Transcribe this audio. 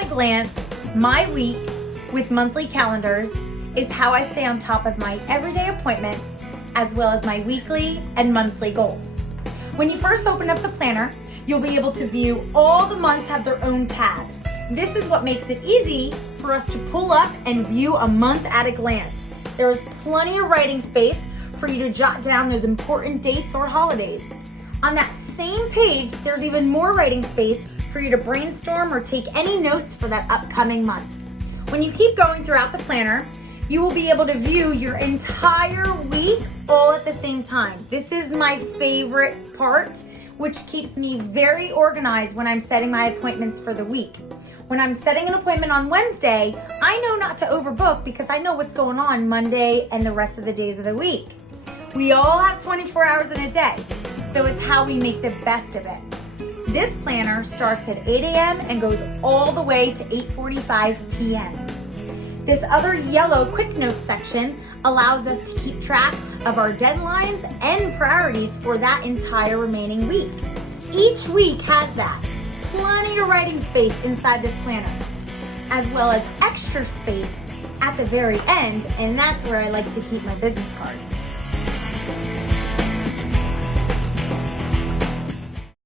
at a glance, my week with monthly calendars is how I stay on top of my everyday appointments as well as my weekly and monthly goals. When you first open up the planner, you'll be able to view all the months have their own tab. This is what makes it easy for us to pull up and view a month at a glance. There is plenty of writing space for you to jot down those important dates or holidays. On that same page, there's even more writing space for you to brainstorm or take any notes for that upcoming month. When you keep going throughout the planner, you will be able to view your entire week all at the same time. This is my favorite part, which keeps me very organized when I'm setting my appointments for the week. When I'm setting an appointment on Wednesday, I know not to overbook because I know what's going on Monday and the rest of the days of the week. We all have 24 hours in a day, so it's how we make the best of it. This planner starts at 8 a.m. and goes all the way to 8:45 p.m. This other yellow QuickNotes section allows us to keep track of our deadlines and priorities for that entire remaining week. Each week has that. Plenty of writing space inside this planner, as well as extra space at the very end, and that's where I like to keep my business cards.